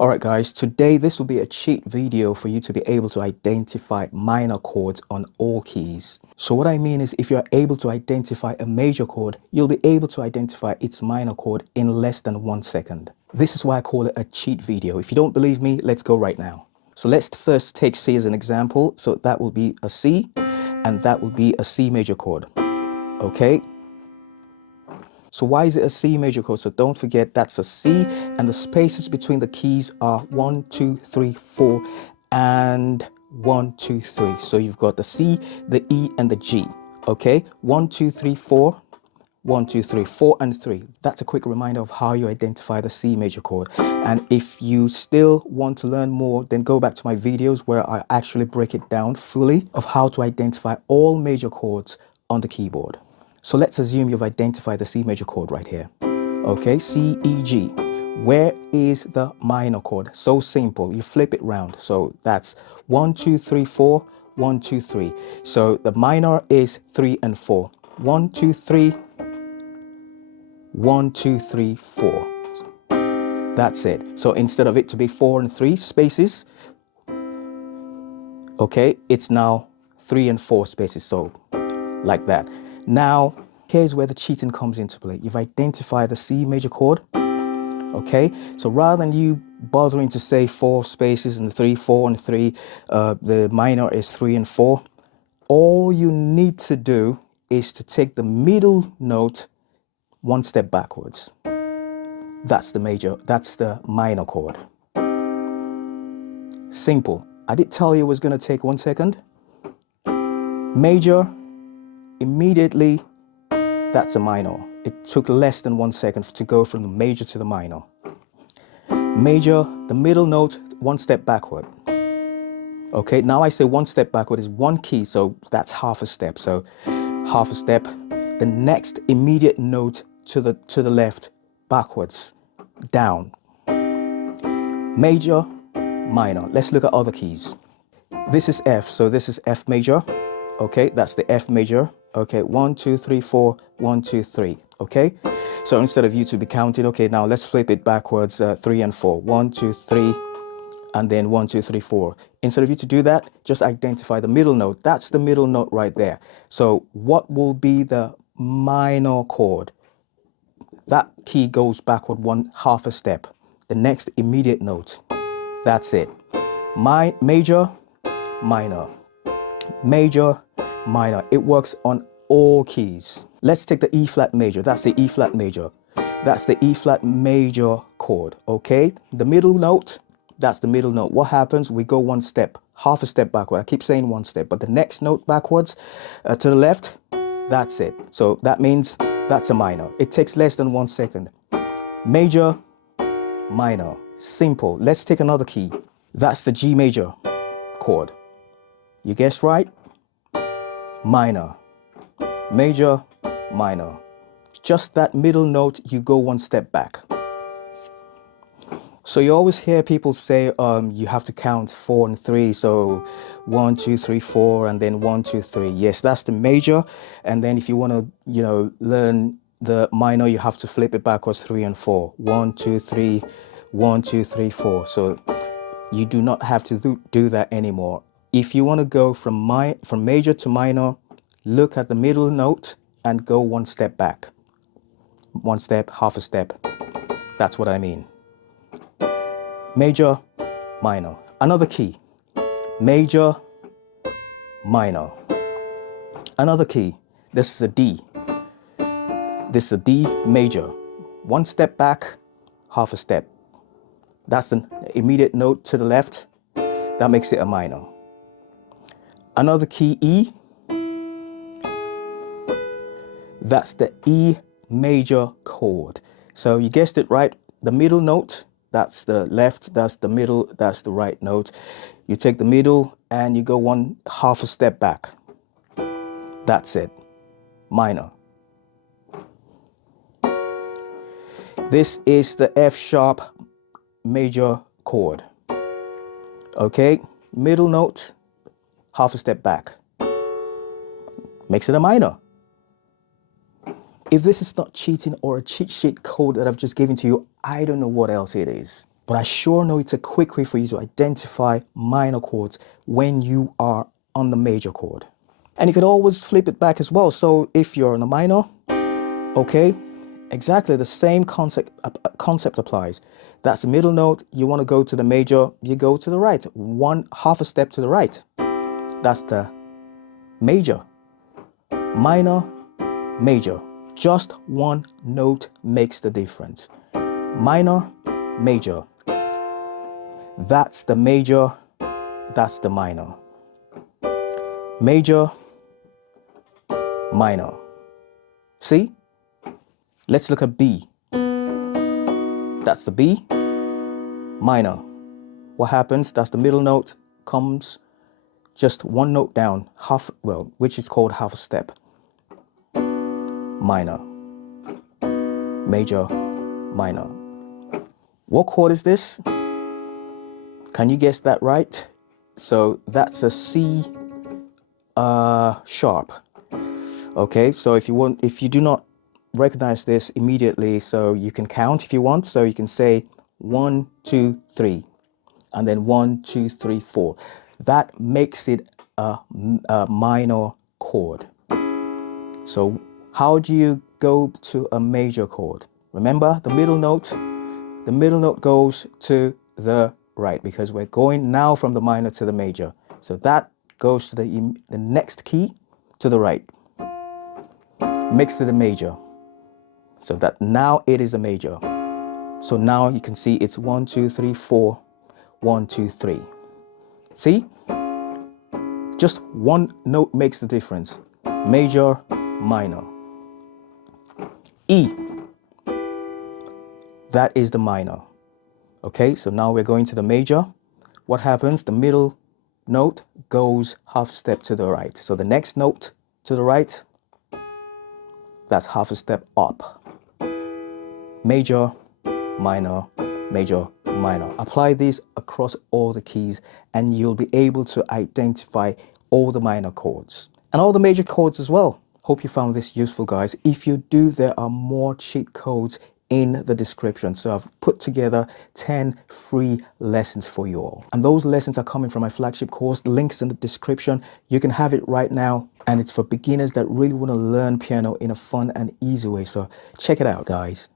All right, guys, today this will be a cheat video for you to be able to identify minor chords on all keys. So what I mean is if you're able to identify a major chord, you'll be able to identify its minor chord in less than 1 second. This is why I call it a cheat video. If you don't believe me, let's go right now. So let's first take C as an example. So that will be a C and that will be a C major chord. Okay. So why is it a C major chord? So don't forget that's a C and the spaces between the keys are 1, 2, 3, 4 and 1, 2, 3. So you've got the C, the E and the G. Okay, 1, 2, 3, 4, 1, 2, 3, 4 and 3. That's a quick reminder of how you identify the C major chord. And if you still want to learn more, then go back to my videos where I actually break it down fully of how to identify all major chords on the keyboard. So let's assume you've identified the C major chord right here. Okay, C, E, G. Where is the minor chord? So simple, you flip it round. So that's 1, 2, 3, 4, 1, 2, 3. So the minor is 3 and 4. 1, 2, 3, 1, 2, 3, 4. That's it. So instead of it to be 4 and 3 spaces, okay, it's now 3 and 4 spaces. So like that. Now, here's where the cheating comes into play. You've identified the C major chord, okay? So rather than you bothering to say 4 spaces and 3, 4 and 3, the minor is 3 and 4, all you need to do is to take the middle note 1 step backwards. That's the minor chord. Simple. I did tell you it was going to take 1 second. Major, immediately, that's a minor. It took less than 1 second to go from the major to the minor. Major, the middle note, 1 step backward. Okay, now I say 1 step backward is 1 key, so that's half a step. So half a step, the next immediate note to the left, backwards, down. Major, minor. Let's look at other keys. This is F, so this is F major. Okay, that's the F major. Okay, 1, 2, 3, 4, 1, 2, 3. Okay, so instead of you to be counting, okay, now let's flip it backwards, 3 and 4. 1, 2, 3, and then 1, 2, 3, 4. Instead of you to do that, just identify the middle note. That's the middle note right there. So what will be the minor chord? That key goes backward half a step. The next immediate note. That's it. Major, minor. Major, minor. It works on all keys. Let's take the E flat major. That's the E flat major. That's the E flat major chord. Okay, the middle note, that's the middle note. What happens? We go 1 step, half a step backward. I keep saying 1 step, but the next note backwards to the left, that's it. So that means that's a minor. It takes less than 1 second. Major, minor. Simple. Let's take another key. That's the G major chord. You guessed right? Minor. Major, minor. Just that middle note, you go 1 step back. So you always hear people say you have to count 4 and 3. So 1, 2, 3, 4, and then 1, 2, 3. Yes, that's the major. And then if you want to, learn the minor, you have to flip it backwards 3 and 4. 1, 2, 3, 1, 2, 3, 4. So you do not have to do that anymore. If you want to go from major to minor, look at the middle note and go 1 step back. 1 step, half a step. That's what I mean. Major, minor. Another key. Major, minor. Another key. This is a D. This is a D major. 1 step back, half a step. That's the immediate note to the left. That makes it a minor. Another key, E. That's the E major chord. So you guessed it right. The middle note, that's the left, that's the middle, that's the right note. You take the middle and you go half a step back. That's it. Minor. This is the F sharp major chord. Okay, middle note, half a step back. Makes it a minor. If this is not cheating or a cheat sheet code that I've just given to you, I don't know what else it is. but I sure know it's a quick way for you to identify minor chords when you are on the major chord. And you could always flip it back as well. So if you're on a minor, okay, exactly the same concept applies. That's the middle note. You want to go to the major, you go to the right, half a step to the right. That's the major, minor, major. Just one note makes the difference. Minor, major. That's the major, that's the minor. Major, minor. See? Let's look at B. That's the B, minor. What happens? That's the middle note, comes just one note down, which is called half a step. Minor, major, minor. What chord is this? Can you guess that right? So that's a C sharp. Okay, so if you do not recognize this immediately, so you can count if you want. So you can say 1, 2, 3, and then 1, 2, 3, 4. That makes it a minor chord. So how do you go to a major chord? Remember the middle note goes to the right because we're going now from the minor to the major. So that goes to the next key to the right, mixed to the major. So that now it is a major. So now you can see it's 1, 2, 3, 4, 1, 2, 3. See? Just one note makes the difference. Major, minor. E. That is the minor. Okay, so now we're going to the major. What happens? The middle note goes half step to the right. So the next note to the right, that's half a step up. Major, minor, major, minor. Apply these across all the keys and you'll be able to identify all the minor chords and all the major chords as well. Hope you found this useful, guys. If you do, there are more cheat codes in the description. So I've put together 10 free lessons for you all. And those lessons are coming from my flagship course. The link's in the description. You can have it right now. And it's for beginners that really want to learn piano in a fun and easy way. So check it out, guys.